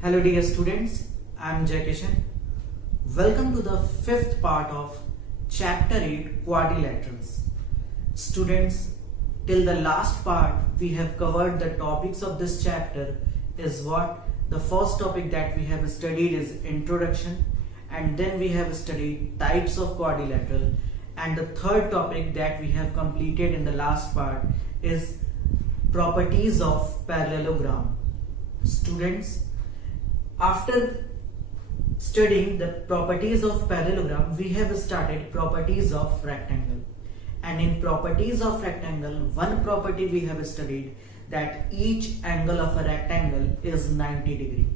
Hello dear students, I am Jai Kishan. Welcome to the fifth part of chapter 8 quadrilaterals. Students, till the last part we have covered the topics of this chapter is what? The first topic that we have studied is introduction, and then we have studied types of quadrilateral, and the third topic that we have completed in the last part is properties of parallelogram. Students, after studying the properties of parallelogram, we have started properties of rectangle. And in properties of rectangle, one property we have studied that each angle of a rectangle is 90 degree.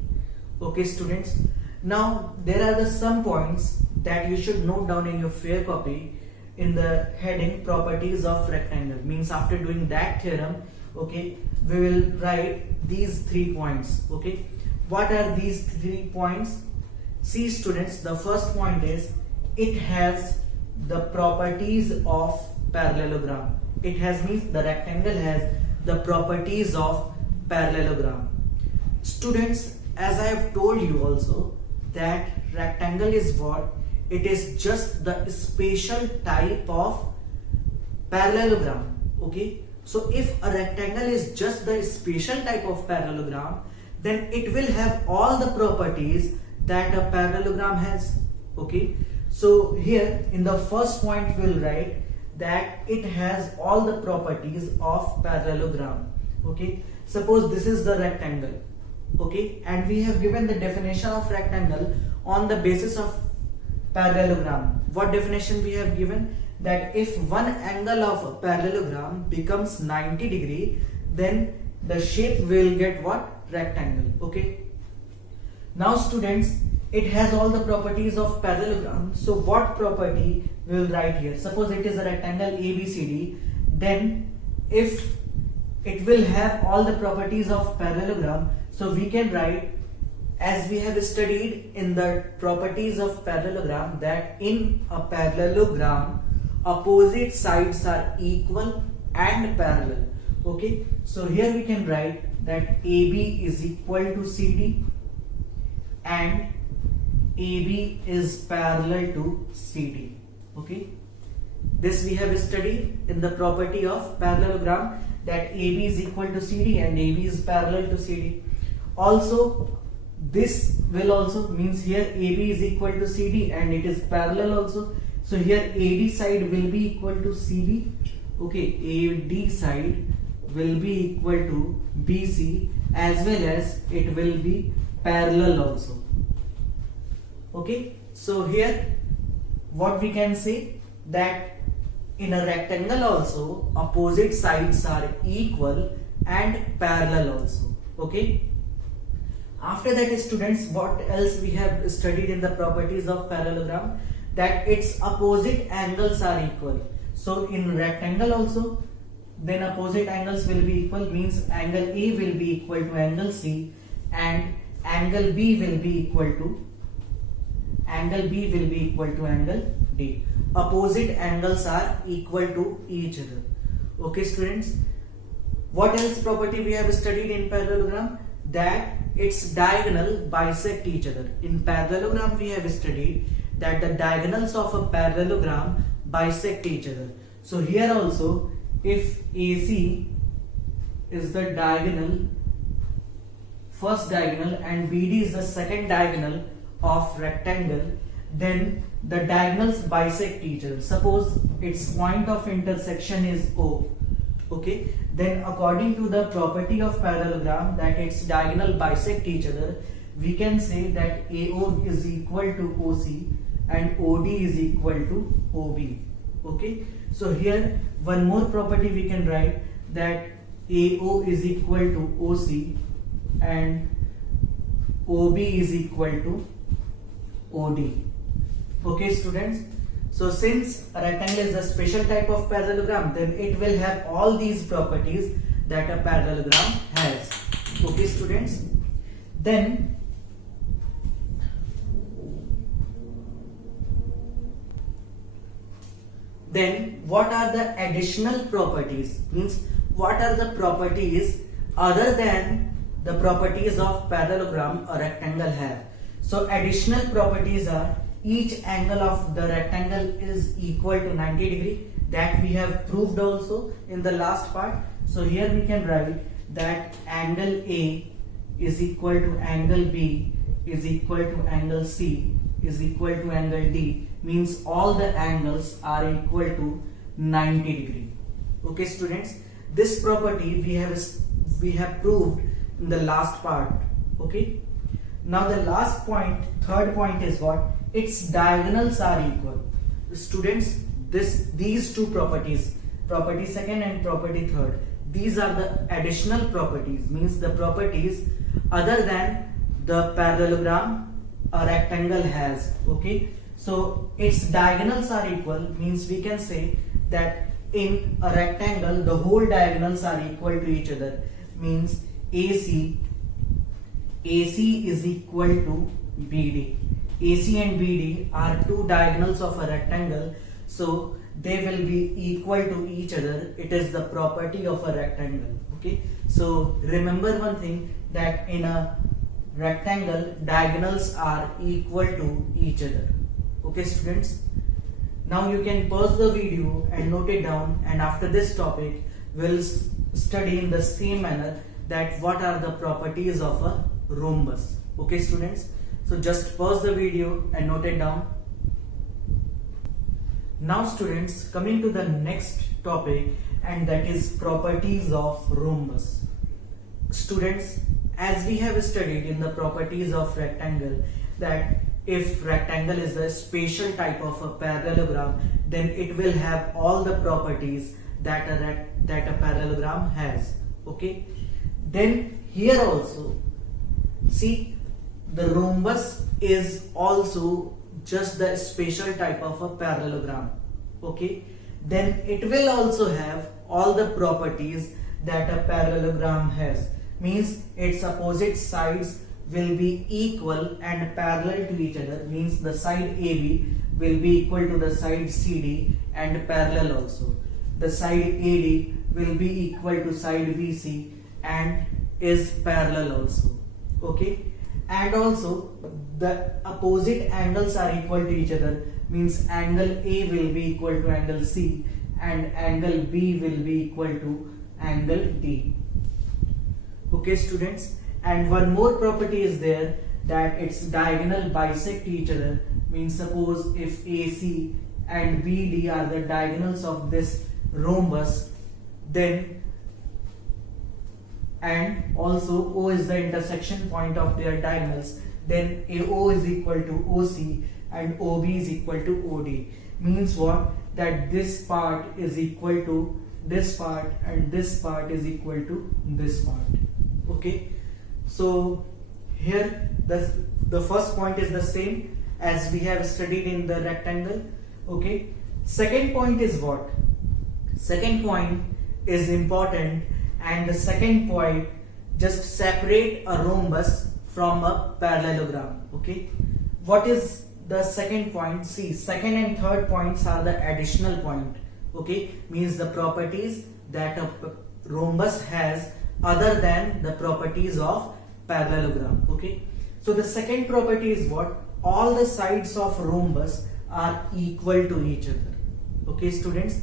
Okay students, now there are some points that you should note down in your fair copy in the heading properties of rectangle. Means after doing that theorem, okay, we will write these 3 points. Okay, what are these 3 points? See students, the first point is it has the properties of parallelogram. It has means the rectangle has the properties of parallelogram. Students, as I have told you also that rectangle is what? It is just the spatial type of parallelogram. Okay, so if a rectangle is just the spatial type of parallelogram, then it will have all the properties that a parallelogram has. Okay, so here in the first point we'll write that it has all the properties of parallelogram. Okay, suppose this is the rectangle. Okay, and we have given the definition of rectangle on the basis of parallelogram. What definition we have given? That if one angle of a parallelogram becomes 90 degree, then the shape will get what? Rectangle. Okay, now students, it has all the properties of parallelogram. So what property we will write here? Suppose it is a rectangle ABCD, then if it will have all the properties of parallelogram, so we can write, as we have studied in the properties of parallelogram, that in a parallelogram opposite sides are equal and parallel. Okay, so here we can write that AB is equal to CD and AB is parallel to CD. Okay, this we have studied in the property of parallelogram, that AB is equal to CD and AB is parallel to CD. Also this will also means here AB is equal to CD and it is parallel also. So here AD side will be equal to CD. Okay, AD side will be equal to BC, as well as it will be parallel also. Okay, so here what we can say, that in a rectangle also opposite sides are equal and parallel also. Okay, after that students, what else we have studied in the properties of parallelogram? That its opposite angles are equal. So in rectangle also, then opposite angles will be equal, means angle A will be equal to angle C and angle B will be equal to angle D. Opposite angles are equal to each other. Okay students, what else property we have studied in parallelogram? That its diagonal bisect each other. In parallelogram we have studied that the diagonals of a parallelogram bisect each other. So here also, if AC is the diagonal, first diagonal, and BD is the second diagonal of rectangle, then the diagonals bisect each other. Suppose its point of intersection is O. Okay, then according to the property of parallelogram, that its diagonal bisect each other, we can say that AO is equal to OC and OD is equal to OB. Okay, so here one more property we can write, that AO is equal to OC and OB is equal to OD. Okay students, so since a rectangle is a special type of parallelogram, then it will have all these properties that a parallelogram has. Okay students, then what are the additional properties? Means what are the properties other than the properties of parallelogram or rectangle have. So additional properties are each angle of the rectangle is equal to 90 degree, that we have proved also in the last part. So here we can write that angle A is equal to angle B is equal to angle C is equal to angle D, means all the angles are equal to 90 degree. Okay students, this property we have proved in the last part. Okay, now the last point, third point is what? Its diagonals are equal. Students, these two properties, property second and property third, these are the additional properties, means the properties other than the parallelogram a rectangle has. Okay, so its diagonals are equal, means we can say that in a rectangle the whole diagonals are equal to each other, means AC is equal to BD. AC and BD are two diagonals of a rectangle, so they will be equal to each other. It is the property of a rectangle. Okay, so remember one thing, that in a rectangle diagonals are equal to each other. Okay students, now you can pause the video and note it down, and after this topic we'll study in the same manner that what are the properties of a rhombus. Okay students, so just pause the video and note it down. Now students, coming to the next topic, and that is properties of rhombus. Students, as we have studied in the properties of rectangle, that if rectangle is the spatial type of a parallelogram, then it will have all the properties that a parallelogram has. Okay, then here also see, the rhombus is also just the spatial type of a parallelogram. Okay, then it will also have all the properties that a parallelogram has, means its opposite sides will be equal and parallel to each other, means the side AB will be equal to the side CD and parallel also. The side AD will be equal to side BC and is parallel also. Okay, and also the opposite angles are equal to each other, means angle A will be equal to angle C and angle B will be equal to angle D. Okay students, and one more property is there, that its diagonal bisect each other, means suppose if AC and BD are the diagonals of this rhombus, then and also O is the intersection point of their diagonals, then AO is equal to OC and OB is equal to OD, means what? That this part is equal to this part and this part is equal to this part. Okay, so here the first point is the same as we have studied in the rectangle. Okay, second point is what? Second point is important, and the second point just separate a rhombus from a parallelogram. Okay, what is the second point? See, second and third points are the additional point. Okay, means the properties that a rhombus has other than the properties of parallelogram. Okay, so the second property is what? All the sides of rhombus are equal to each other. Okay students,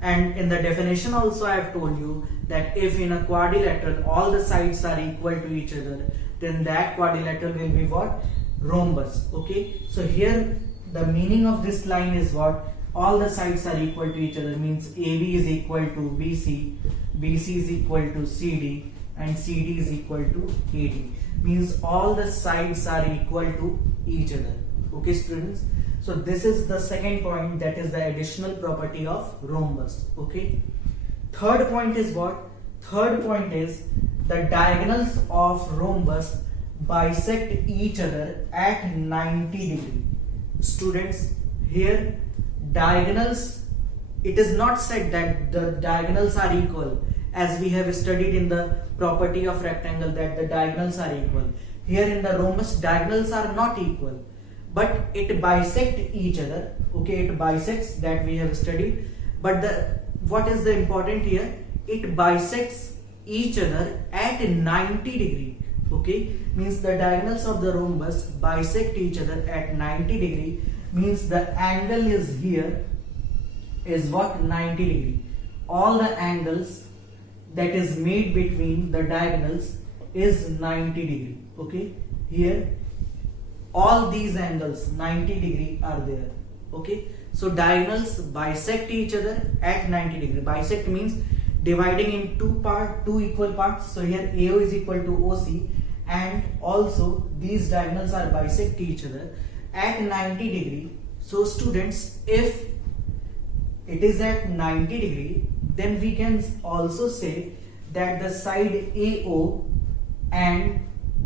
and in the definition also I have told you that if in a quadrilateral all the sides are equal to each other, then that quadrilateral will be what? Rhombus. Okay, so here the meaning of this line is what? All the sides are equal to each other, means AB is equal to BC, BC is equal to CD and CD is equal to AD, means all the sides are equal to each other. Okay students, so this is the second point, that is the additional property of rhombus. Okay, third point is what? Third point is the diagonals of rhombus bisect each other at 90 degree. Students, here diagonals, it is not said that the diagonals are equal, as we have studied in the property of rectangle that the diagonals are equal. Here in the rhombus diagonals are not equal, but it bisect each other. Okay, it bisects, that we have studied, but what is the important here? It bisects each other at 90 degree. Okay, means the diagonals of the rhombus bisect each other at 90 degree, means the angle is here is what, 90 degree. All the angles that is made between the diagonals is 90 degree. Okay, here all these angles 90 degree are there. Okay, so diagonals bisect each other at 90 degree. Bisect means dividing in two equal parts. So here AO is equal to OC, and also these diagonals are bisect each other at 90 degree. So students, if it is at 90 degree, then we can also say that the side AO and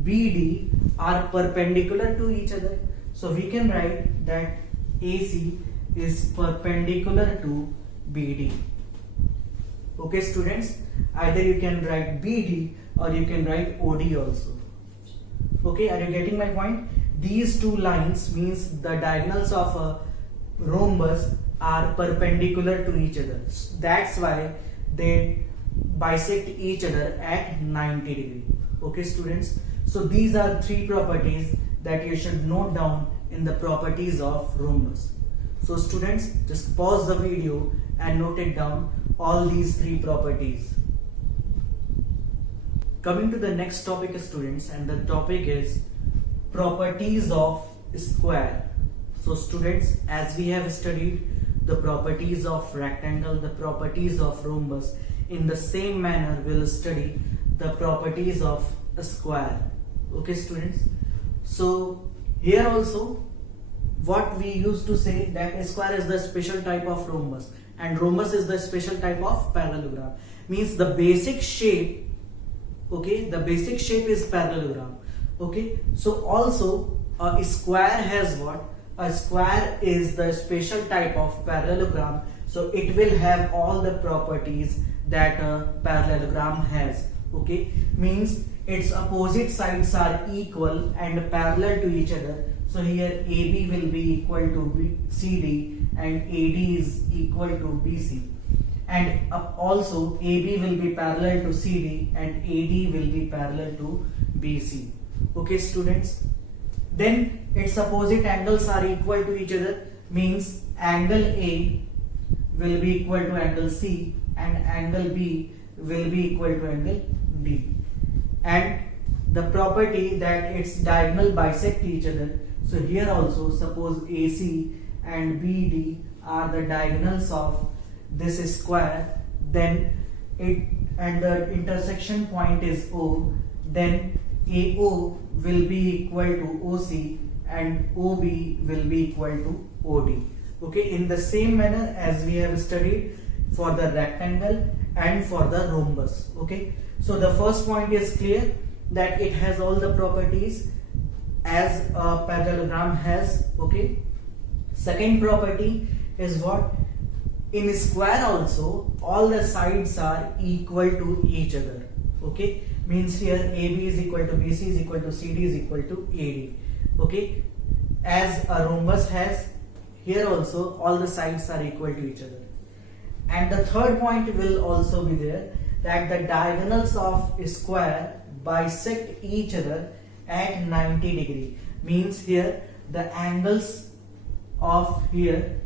BD are perpendicular to each other. So we can write that AC is perpendicular to BD. Okay students, either you can write BD or you can write OD also. Okay, are you getting my point? These two lines means the diagonals of a rhombus are perpendicular to each other. That's why they bisect each other at 90 degree. Okay students, so these are three properties that you should note down in the properties of rhombus. So students, just pause the video and note it down, all these three properties. Coming to the next topic students, and the topic is properties of square. So students, as we have studied the properties of rectangle, the properties of rhombus, in the same manner we'll study the properties of a square. Okay students, so here also what we used to say that a square is the special type of rhombus and rhombus is the special type of parallelogram, means the basic shape, okay, the basic shape is parallelogram. Okay, so also a square has what, a square is the special type of parallelogram, so it will have all the properties that a parallelogram has. Okay, means its opposite sides are equal and parallel to each other. So here AB will be equal to CD and AD is equal to BC, and also AB will be parallel to CD and AD will be parallel to BC. Okay students, then its opposite angles are equal to each other, means angle A will be equal to angle C and angle B will be equal to angle D. And the property that its diagonal bisect each other. So here also suppose AC and BD are the diagonals of this square, then it and the intersection point is O, then AO will be equal to OC and OB will be equal to OD. Okay, in the same manner as we have studied for the rectangle and for the rhombus. Okay, so the first point is clear that it has all the properties as a parallelogram has. Okay, second property is what, in square also all the sides are equal to each other. Okay, means here AB is equal to BC is equal to CD is equal to AD. Okay, as a rhombus has, here also all the sides are equal to each other. And the third point will also be there, that the diagonals of a square bisect each other at 90 degree, means here the angles of here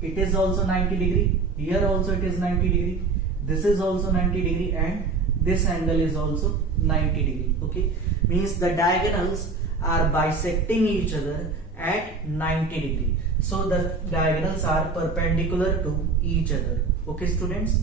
it is also 90 degree, here also it is 90 degree, this is also 90 degree, and this angle is also 90 degree. Okay, means the diagonals are bisecting each other at 90 degree. So the diagonals are perpendicular to each other. Okay students,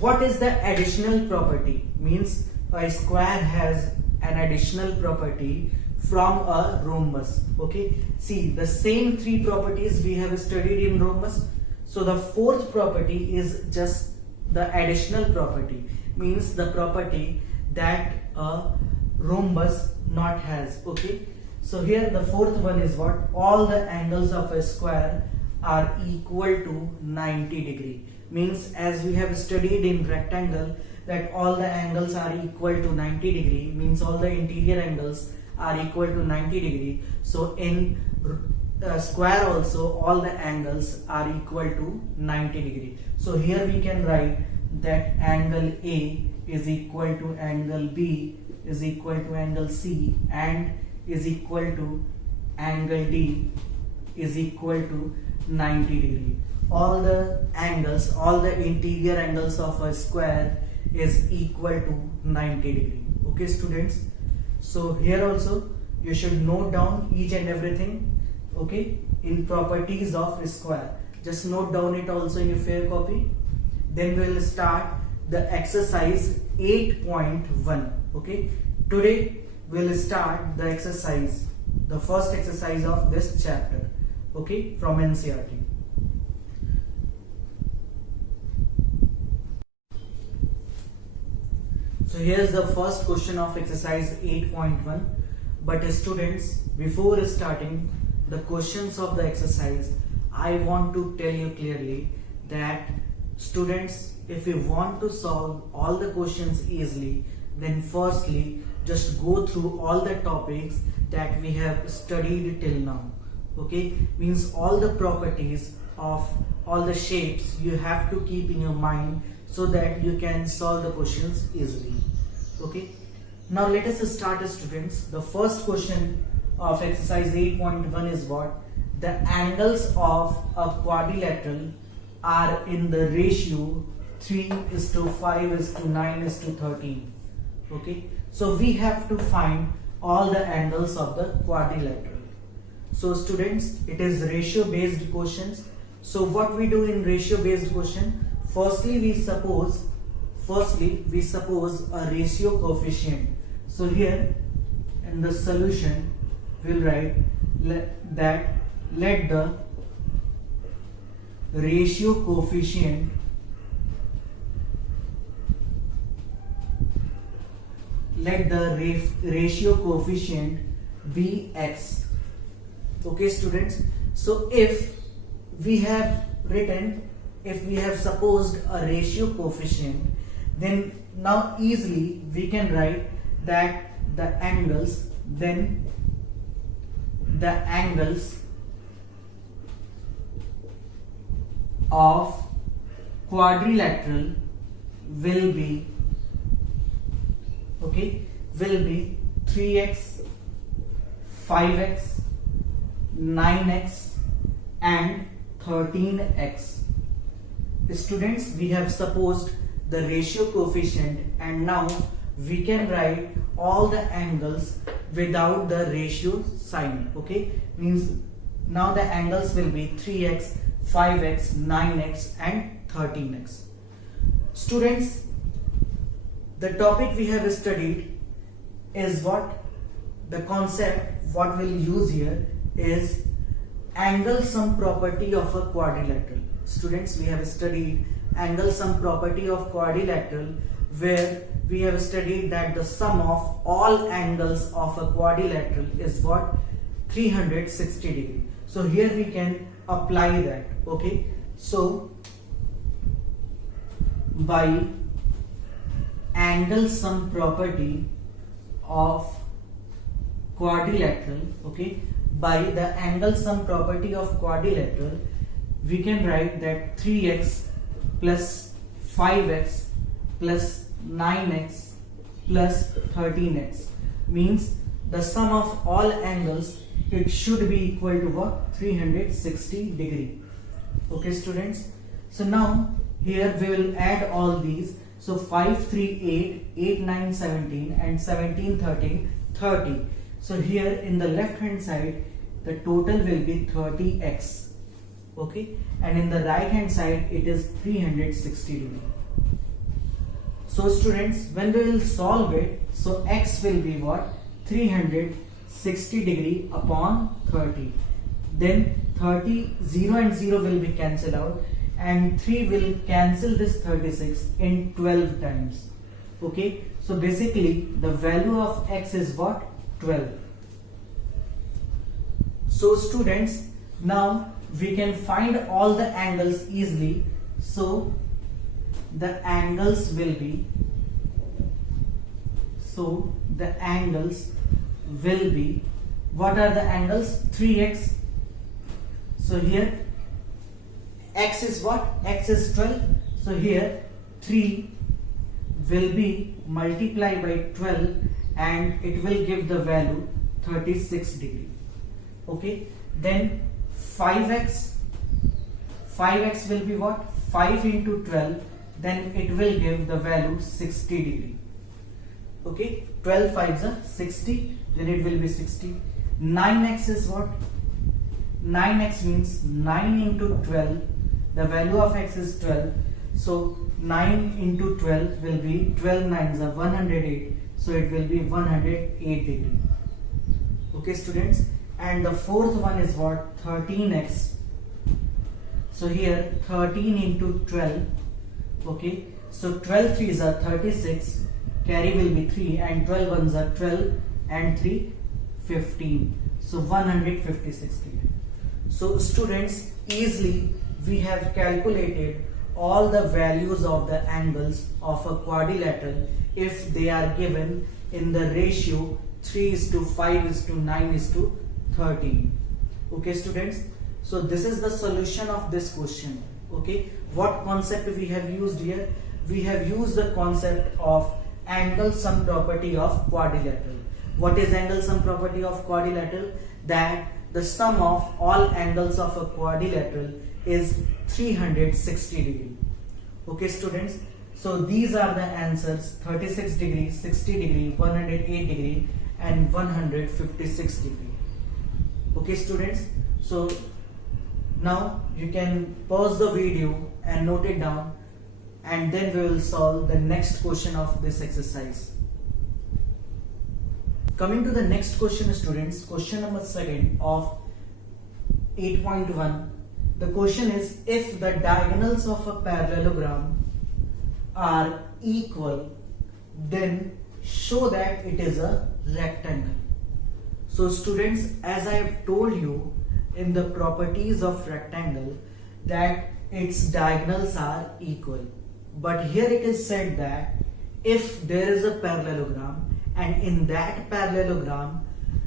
what is the additional property? Means a square has an additional property from a rhombus. Okay, see the same three properties we have studied in rhombus. So the fourth property is just the additional property, means the property that a rhombus not has. Okay, so here the fourth one is what, all the angles of a square are equal to 90 degree, means as we have studied in rectangle that all the angles are equal to 90 degree, means all the interior angles are equal to 90 degree. So in square also all the angles are equal to 90 degree. So here we can write that angle A is equal to angle B is equal to angle C and is equal to angle D is equal to 90 degree. All the angles, all the interior angles of a square is equal to 90 degree. Okay students, so here also you should note down each and everything, okay, in properties of a square. Just note down it also in your fair copy. Then we will start the exercise 8.1. okay, today we will start the exercise, the first exercise of this chapter, okay, from NCERT. So here's the first question of exercise 8.1. But students, before starting the questions of the exercise, I want to tell you clearly that students, if you want to solve all the questions easily, then firstly just go through all the topics that we have studied till now. Okay, means all the properties of all the shapes you have to keep in your mind so that you can solve the questions easily. Okay, now let us start, students. The first question of exercise 8.1 is what? The angles of a quadrilateral are in the ratio 3:5:9:13. Okay, so we have to find all the angles of the quadrilateral. So students, it is ratio based questions. So what we do in ratio based question? Firstly we suppose a ratio coefficient. So here in the solution we'll write that let the ratio coefficient be x. Okay students, so if we have supposed a ratio coefficient, then now easily we can write that the angles of quadrilateral will be 3x, 5x, 9x and 13x. Students, we have supposed the ratio coefficient and now we can write all the angles without the ratio sign. Okay, means now the angles will be 3x, 5x, 9x and 13x. Students, the topic we have studied is what? The concept what we'll use here is angle sum property of a quadrilateral. Students, we have studied angle sum property of quadrilateral, where we have studied that the sum of all angles of a quadrilateral is what? 360 degree. So here we can apply that. Okay, so by angle sum property of quadrilateral, okay, by the angle sum property of quadrilateral, we can write that 3x plus 5x plus 9x plus 13x means the sum of all angles, it should be equal to what? 360 degree. Okay students, so now here we will add all these. So 5, 3, 8, 8, 9, 17 and 17, 13, 30. So here in the left hand side the total will be 30x. Okay, and in the right hand side it is 360 degree. So students, when we will solve it, so x will be what? 360 degree upon 30. Then 30, 0 and 0 will be cancelled out and 3 will cancel this 36 in 12 times. Okay, so basically the value of x is what? 12. So students, now we can find all the angles easily. So the angles will be, what are the angles? 3x. So here x is what? X is 12. So here 3 will be multiplied by 12 and it will give the value 36 degree. Okay, then 5x will be what? 5 into 12, then it will give the value 60 degree. Okay, 12 5s are 60, then it will be 60. 9x is what? 9x means 9 into 12, the value of x is 12, so 9 into 12 will be 12 9s are 108, so it will be 108 degree. Okay students, and the fourth one is what? 13x. So here 13 into 12, okay, so 12 3s are 36, carry will be 3, and 12 1s are 12, and 3 15, so 156 degree. So students, easily we have calculated all the values of the angles of a quadrilateral if they are given in the ratio 3:5:9:13. Okay students, so this is the solution of this question. Okay, what concept we have used here? We have used the concept of angle sum property of quadrilateral. What is angle sum property of quadrilateral? That the sum of all angles of a quadrilateral is 360 degree. Okay students, so these are the answers: 36 degree, 60 degree, 108 degree and 156 degree. Okay students, so now you can pause the video and note it down, and then we will solve the next question of this exercise. Coming to the next question students, question number 2 of 8.1. The question is, if the diagonals of a parallelogram are equal, then show that it is a rectangle. So students, as I have told you in the properties of rectangle that its diagonals are equal, but here it is said that if there is a parallelogram and in that parallelogram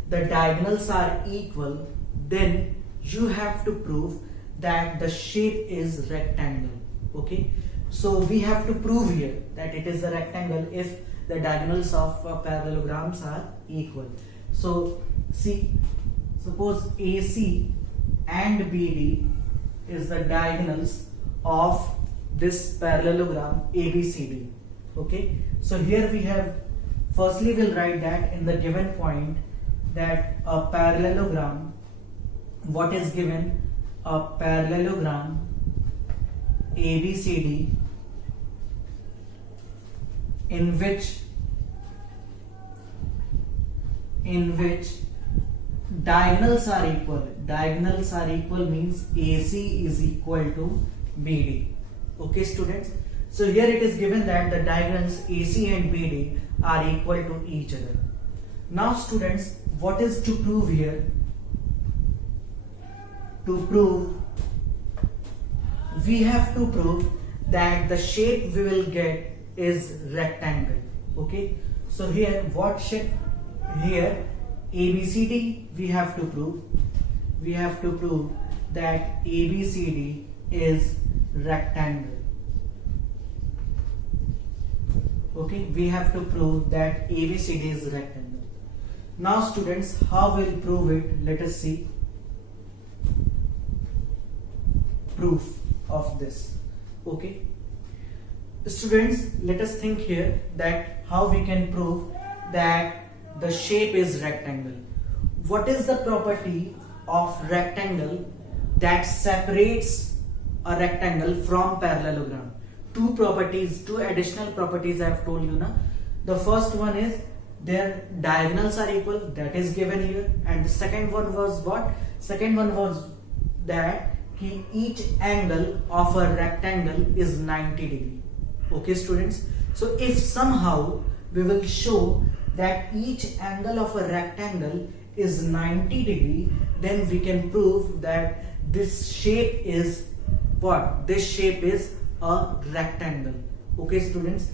the diagonals are equal, then you have to prove that the shape is rectangle. Okay, so we have to prove here that it is a rectangle if the diagonals of parallelograms are equal. So see, suppose AC and BD is the diagonals of this parallelogram ABCD. Okay, so here we have, firstly we'll write that in the given point that a parallelogram, what is given? A parallelogram ABCD in which diagonals are equal. Diagonals are equal means AC is equal to BD. Okay students, so here it is given that the diagonals AC and BD are equal to each other. Now students, what is to prove here? To prove, we have to prove that the shape we will get is rectangle. Okay, so here what shape? Here ABCD we have to prove. We have to prove that ABCD is rectangle. Okay, we have to prove that ABCD is rectangle. Now students, how we'll prove it? Let us see. Proof of this. Okay, students, let us think here that how we can prove that the shape is rectangle. What is the property of rectangle that separates a rectangle from parallelogram? Two properties, two additional properties I have told you now. The first one is their diagonals are equal, that is given here, and the second one was what? Second one was that each angle of a rectangle is 90 degree. Okay students, so if somehow we will show that each angle of a rectangle is 90 degree, then we can prove that this shape is what? This shape is a rectangle. Okay students,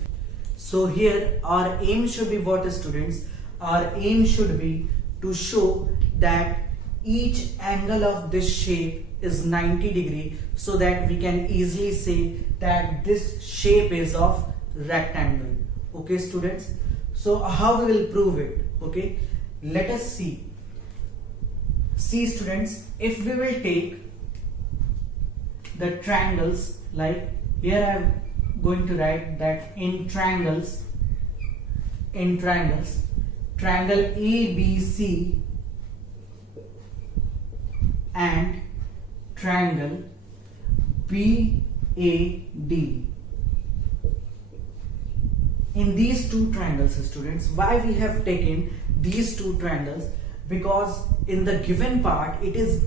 so here our aim should be what students? Our aim should be to show that each angle of this shape is 90 degree, so that we can easily say that this shape is of rectangle. Okay students, so how we will prove it? Okay, let us see. See students, if we will take the triangles, like here I am going to write that in triangles, triangle ABC and triangle BAD. In these two triangles, students, why we have taken these two triangles? Because in the given part it is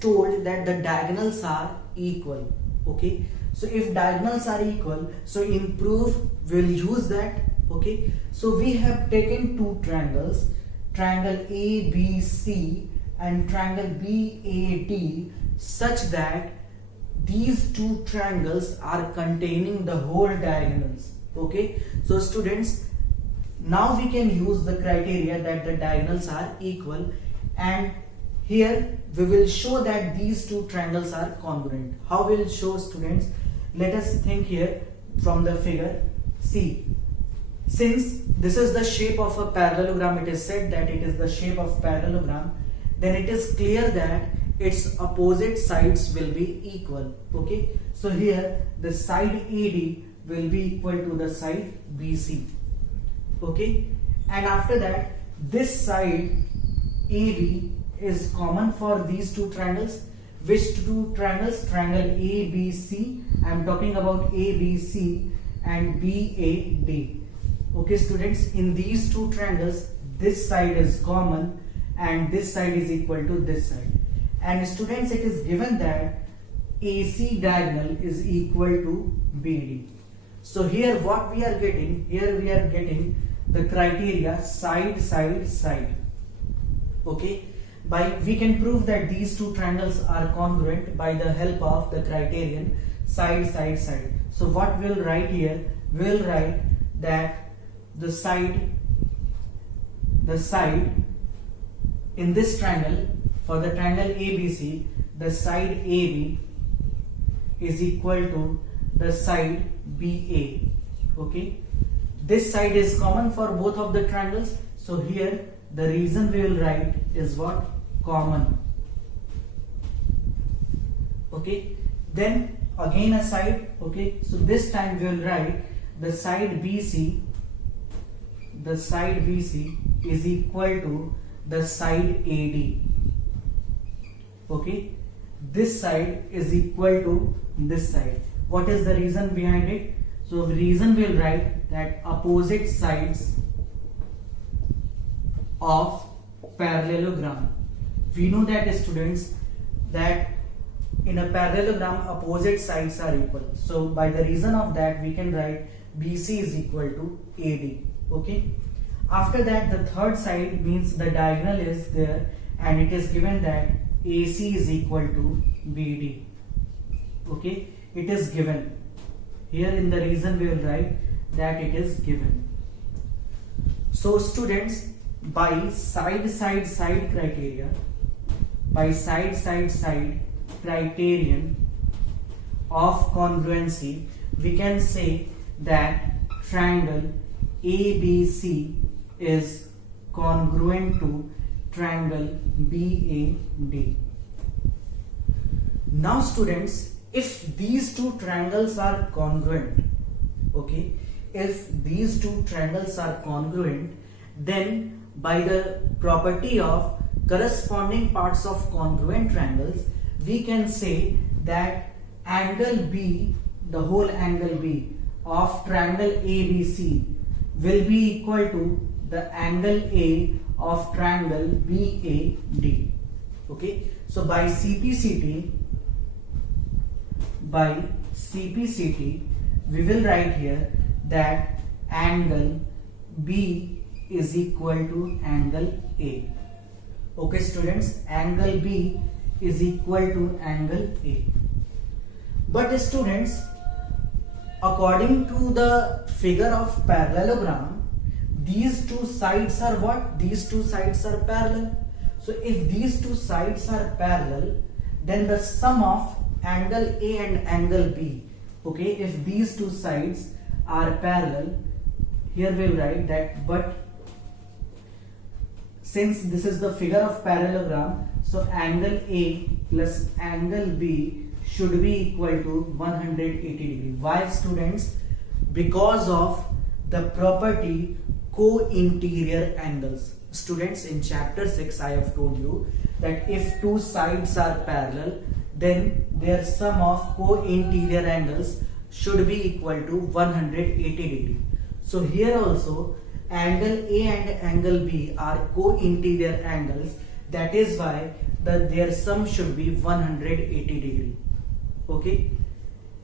told that the diagonals are equal. Okay, so if diagonals are equal, so in proof we'll use that. Okay, so we have taken two triangles, triangle ABC and triangle BAD, such that these two triangles are containing the whole diagonals. Okay, so students, now we can use the criteria that the diagonals are equal, and here we will show that these two triangles are congruent. How will show, students? Let us think here from the figure. See, since this is the shape of a parallelogram, it is said that it is the shape of parallelogram, then it is clear that its opposite sides will be equal. Okay, so here the side AD will be equal to the side BC. Okay, and after that this side AB is common for these two triangles. Which two triangles? Triangle ABC, I am talking about ABC, and BAD. Okay students, in these two triangles this side is common and this side is equal to this side. And students, it is given that AC diagonal is equal to BD. So here what we are getting? Here we are getting the criteria side, side, side. Okay, we can prove that these two triangles are congruent by the help of the criterion side, side, side. So what we'll write here? We'll write that the side in this triangle, for the triangle ABC, the side AB is equal to the side BA. Okay, this side is common for both of the triangles, so here the reason we will write is what? Common. Okay, then again a side. Okay, so this time we will write the side BC is equal to the side AD. Okay, this side is equal to this side. What is the reason behind it? So the reason we will write that opposite sides of parallelogram. We know that, students, that in a parallelogram opposite sides are equal. So by the reason of that we can write BC is equal to AD. Okay, after that the third side means the diagonal is there, and it is given that AC is equal to BD. Okay, it is given here. In the reason we will write that it is given. So students, by side criterion of congruency, we can say that triangle ABC is congruent to triangle BAD. Now students, if these two triangles are congruent, okay, if these two triangles are congruent, then by the property of corresponding parts of congruent triangles, we can say that angle B, the whole angle B of triangle ABC will be equal to the angle A of triangle BAD. Okay, so by CPCT we will write here that angle B is equal to angle A. Okay students, angle B is equal to angle A. But students, according to the figure of parallelogram, these two sides are what? These two sides are parallel. So if these two sides are parallel, then the sum of angle A and angle B, okay, if these two sides are parallel, here we will write that, but since this is the figure of parallelogram, so angle A plus angle B should be equal to 180 degree. Why, students? Because of the property co-interior angles. Students, in chapter 6 I have told you that if two sides are parallel, then their sum of co-interior angles should be equal to 180 degree. So here also angle A and angle B are co-interior angles. That is why their sum should be 180 degree. Okay.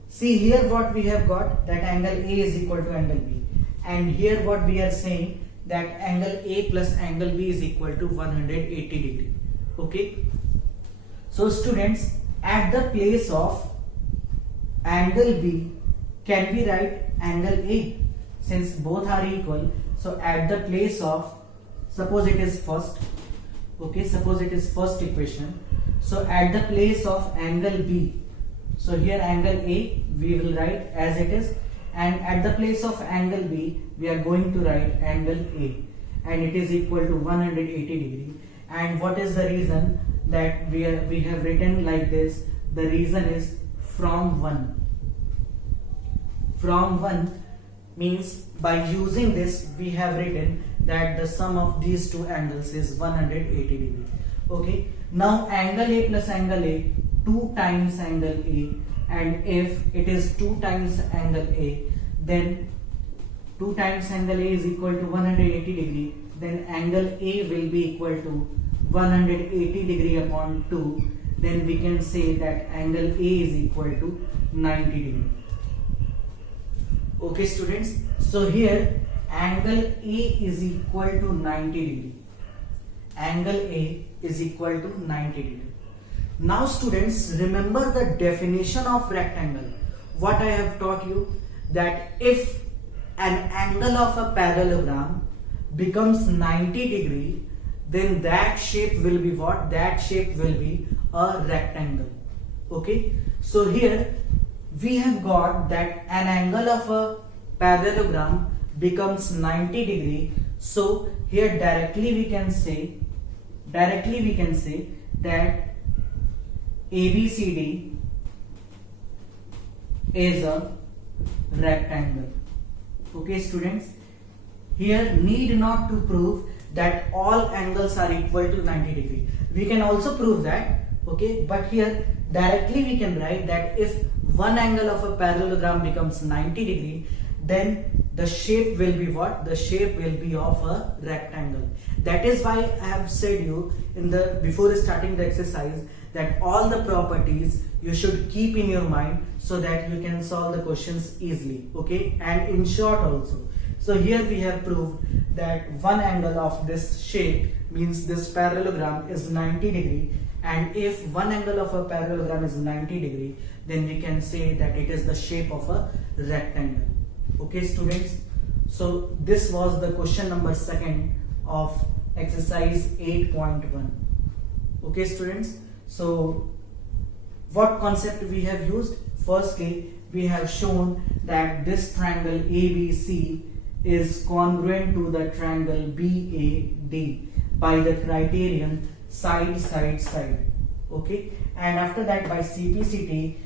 See here what we have got, that angle A is equal to angle B, and here what we are saying, that angle A plus angle B is equal to 180 degree. Okay. So students, at the place of angle B, can we write angle A? Since both are equal, so at the place of, suppose it is first, okay, suppose it is first equation, so at the place of angle B, so here angle A we will write as it is, and at the place of angle B we are going to write angle A, and it is equal to 180 degree. And what is the reason that we have written like this? The reason is from 1. From 1 means by using this we have written that the sum of these two angles is 180 degree. Okay. Now angle A plus angle A, 2 times angle A, and if it is 2 times angle A, then 2 times angle A is equal to 180 degree, then angle A will be equal to 180 degree upon 2, then we can say that angle A is equal to 90 degree. Okay students, so here angle A is equal to 90 degree. Angle A is equal to 90 degree. Now students, remember the definition of rectangle. What I have taught you, that if an angle of a parallelogram becomes 90 degree, then that shape will be what? That shape will be a rectangle. Okay. So here we have got that an angle of a parallelogram becomes 90 degree. So here directly we can say that ABCD is a rectangle. Okay students, here need not to prove that all angles are equal to 90 degree. We can also prove that, okay, but here directly we can write that if one angle of a parallelogram becomes 90 degree, then the shape will be what? The shape will be of a rectangle. That is why I have said you in the before starting the exercise that all the properties you should keep in your mind so that you can solve the questions easily. Okay, and in short also. So here we have proved that one angle of this shape means this parallelogram is 90 degree, and if one angle of a parallelogram is 90 degree, then we can say that it is the shape of a rectangle. Okay students, so this was the question number 2 of exercise 8.1. Okay students, so what concept we have used? Firstly, we have shown that this triangle ABC is congruent to the triangle BAD by the criterion side, side, side. Okay, and after that by CPCT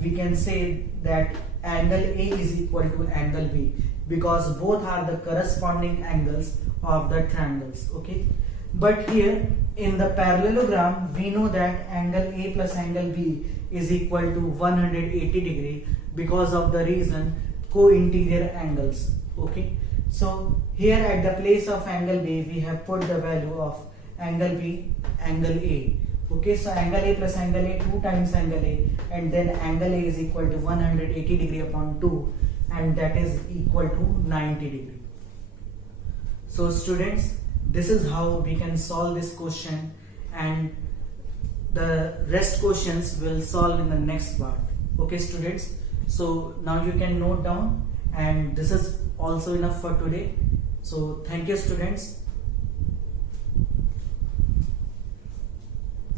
we can say that angle A is equal to angle B because both are the corresponding angles of the triangles. Okay, but here in the parallelogram we know that angle A plus angle B is equal to 180 degree because of the reason co-interior angles. Okay, so here at the place of angle B we have put the value of angle B, angle A. Okay, so angle A plus angle A, 2 times angle A, and then angle A is equal to 180 degree upon 2, and that is equal to 90 degree. So students, this is how we can solve this question, and the rest questions will solve in the next part. Okay students, so now you can note down, and this is also enough for today. So thank you students.